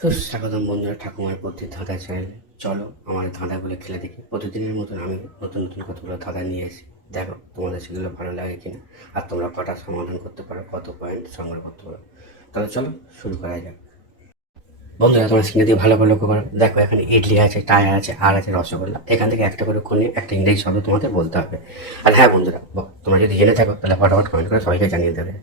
সুস্বাগতম বন্ধুরা ঠাকুমার প্রতি ধাঁধা চ্যানেলে। চলো আমার ধাঁধাগুলো খেলে দেখি। প্রতিদিনের মতন আমি নতুন নতুন কতগুলো ধাঁধা নিয়ে এসি। দেখো তোমাদের সেগুলো ভালো লাগে কিনা, আর তোমরা কটা সমাধান করতে পারো, কত পয়েন্ট সংগ্রহ করতে পারো। তাহলে চলো শুরু করা যাক। বন্ধুরা তোমার স্ক্রিনে দিয়ে ভালো করে লক্ষ্য করো। দেখো এখানে ইডলি আছে, টায়ার আছে, আর আছে রসগোল্লা। এখান থেকে একটা করে কোণে একটা ইংরেজি শব্দ তোমাদের বলতে হবে। আর হ্যাঁ বন্ধুরা, তোমরা যদি জেনে থাকো তাহলে ফটাফট কমেন্ট করে সবাইকে জানিয়ে দেবে।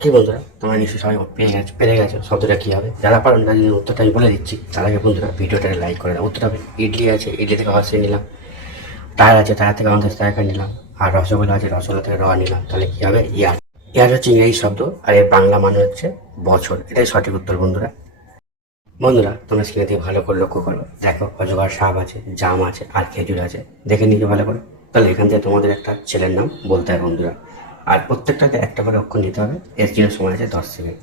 কি বন্ধুরা, তোমরা নিশ্চয়ই সবাই পেরে গেছো শব্দটা কী হবে। যারা পারেন তার জন্য উত্তরটা আমি বলে দিচ্ছি। তার আগে বন্ধুরা ভিডিওটাকে লাইক করে দাও। উত্তরটা হবে ইডলি আছে, ইডলি থেকে হর্ষে নিলাম। টায়ার আছে, টায়ার থেকে অন্তর টায়ার নিলাম। আর রসগোল্লা আছে, রসগোল্লা থেকে রওয়া নিলাম। তাহলে কী হবে? ইয়ার। ইয়ার হচ্ছে ইংরেজি শব্দ, আর এর বাংলা মানে হচ্ছে বছর। এটাই সঠিক উত্তর বন্ধুরা। বন্ধুরা তোমরা স্ক্রিনে দিয়ে ভালো করে লক্ষ্য করো। দেখো অজগর সাপ আছে, জাম আছে, আর খেজুর আছে। দেখে নিতে ভালো করে। তাহলে এখান থেকে তোমাদের একটা ছেলের নাম বলতে হবে বন্ধুরা। আর প্রত্যেকটাতে একটা করে অক্ষর নিতে হবে। এর জন্য সময় আছে 10 সেকেন্ড।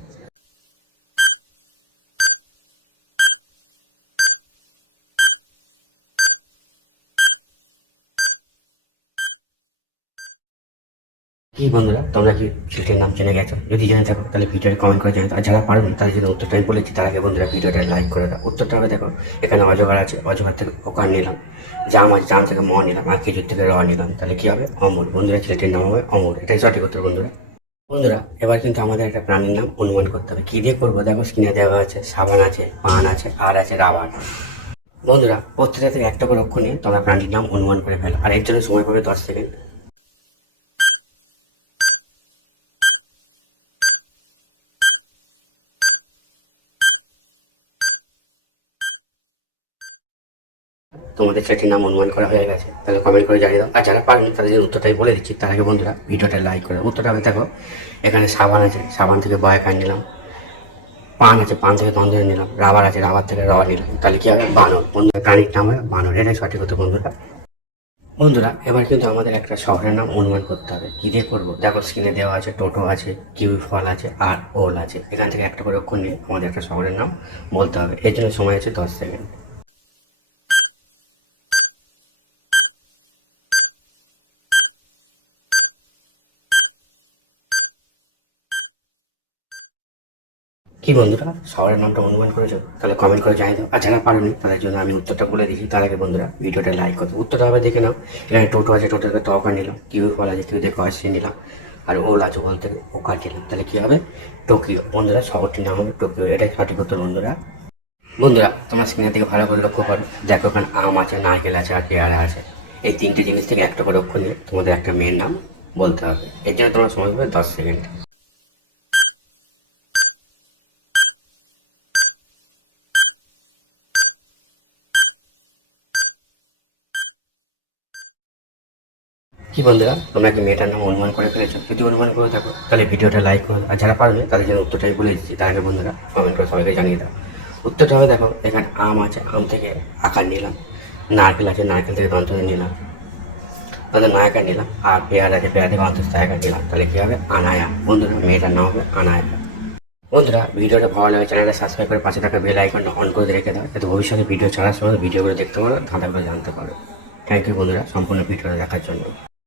কি বন্ধুরা, তোমরা কি শিল্পীর নাম জেনে গেছো? যদি জেনে থাকো তাহলে ভিডিওতে কমেন্ট করে জানাতে। আর যারা পারোনি তাদের জন্য উত্তরটা আমি বলেছি। তার আগে বন্ধুরা ভিডিওটা লাইক করে দাও। উত্তরটা হবে দেখো এখানে অজগর আছে, অজগর থেকে ওকার নিলাম। জাম আছে, জাম থেকে ম নিলাম। আর খেজুর থেকে র নিলাম। তাহলে কি হবে? অমর। বন্ধুরা ছেলেটির নাম হবে অমর। এটাই সঠিক উত্তর বন্ধুরা। বন্ধুরা এবার কিন্তু আমাদের একটা প্রাণীর নাম অনুমান করতে হবে। কি দিয়ে করবো? দেখো স্ক্রিনে দেওয়া আছে সাবান আছে, পান আছে, আর আছে রাবার। বন্ধুরা প্রত্যেকটা থেকে একটা করে অক্ষর নিয়ে তোমরা প্রাণীর নাম অনুমান করে ফেলো। আর এর জন্য সময় পাবে 10 সেকেন্ড। তোমাদের সেটির নাম অনুমান করা হয়ে গেছে। তাহলে কমেন্ট করে জানিয়ে দাও। আর যারা পারেনি তাদের জন্য উত্তরটাই বলে দিচ্ছি। তার আগে বন্ধুরা ভিডিওটা লাইক করে দাও। উত্তরটা হবে দেখো এখানে সাবান আছে, সাবান থেকে বয়কার নিলাম। পান আছে, পান থেকে দ্বন্দ্ব নিলাম। রাবার আছে, রাবার থেকে রবার নিলাম। তাহলে কি হবে? বানর। বন্ধুরা প্রাণীর নাম হবে বানর। এটাই সঠিক হতো বন্ধুরা। বন্ধুরা এবার কিন্তু আমাদের একটা শহরের নাম অনুমান করতে হবে। কি দিয়ে করবো? দেখো স্ক্রিনে দেওয়া আছে টোটো আছে, কিউই ফল আছে, আর ওল আছে। এখান থেকে একটা করে অক্ষর নিয়ে আমাদের একটা শহরের নাম বলতে হবে। এর জন্য সময় আছে 10 সেকেন্ড। কি বন্ধুরা, শহরের নামটা অনুমান করেছো? তাহলে কমেন্ট করে জানিয়ে দাও। আর যারা পারেনি তাদের জন্য আমি উত্তরটা বলে দিচ্ছি। তার আগে বন্ধুরা ভিডিওটা লাইক করো। উত্তরটা হবে দেখে নাও এখানে টোটো আছে, টোটো থেকে তকা নিলাম। কিউ ফল আছে, কিউ থেকে অশ্রী নিলাম। আর ওল আছে, ওল থেকে ওকার নিলাম। তাহলে কি হবে? টোকিও। বন্ধুরা শহরটির নাম হবে টোকিও। এটাই সঠিক উত্তর বন্ধুরা। বন্ধুরা তোমার স্ক্রিনের দিকে ভালো করে লক্ষ্য করো। দেখো এখানে আম আছে, নারকেল আছে, আর পেয়ারা আছে। এই তিনটে জিনিস থেকে একটা করে অক্ষর নিয়ে তোমাদের একটা মেয়ের নাম বলতে হবে। এর জন্য তোমার সময় হবে 10 সেকেন্ড। কি বন্ধুরা, তোমরা কি মেয়েটার নাম অনুমান করে ফেলেছো? যদি অনুমান করে থাকো তাহলে ভিডিওটা লাইক করো। আর যারা পারবে তাদের জন্য উত্তরটাই বলে দিচ্ছি। তার আগে বন্ধুরা কমেন্ট করে সবাইকে জানিয়ে দাও। উত্তরটা হবে দেখো এখানে আম আছে, আম থেকে আকার নিলাম। নারকেল আছে, নারকেল থেকে দন্ত নিলাম। তাদের নয়াকার নিলাম। আর পেয়ারা আছে, পেয়ারা থেকে অন্তস্থ আকার নিলাম। তাহলে কি হবে? আনায়া। বন্ধুরা মেয়েটার নাম হবে আনায়া। বন্ধুরা ভিডিওটা ভালো লাগে চ্যানেলটা সাবস্ক্রাইব করে পাশে থাকা বেল আইকনটা অন করে রেখে দাও, যাতে ভবিষ্যতে ভিডিও ছাড়ার সময় ভিডিওগুলো দেখতে পারো, ধাঁধাগুলো জানতে পারো। থ্যাংক ইউ বন্ধুরা সম্পূর্ণ ভিডিওটা দেখার জন্য।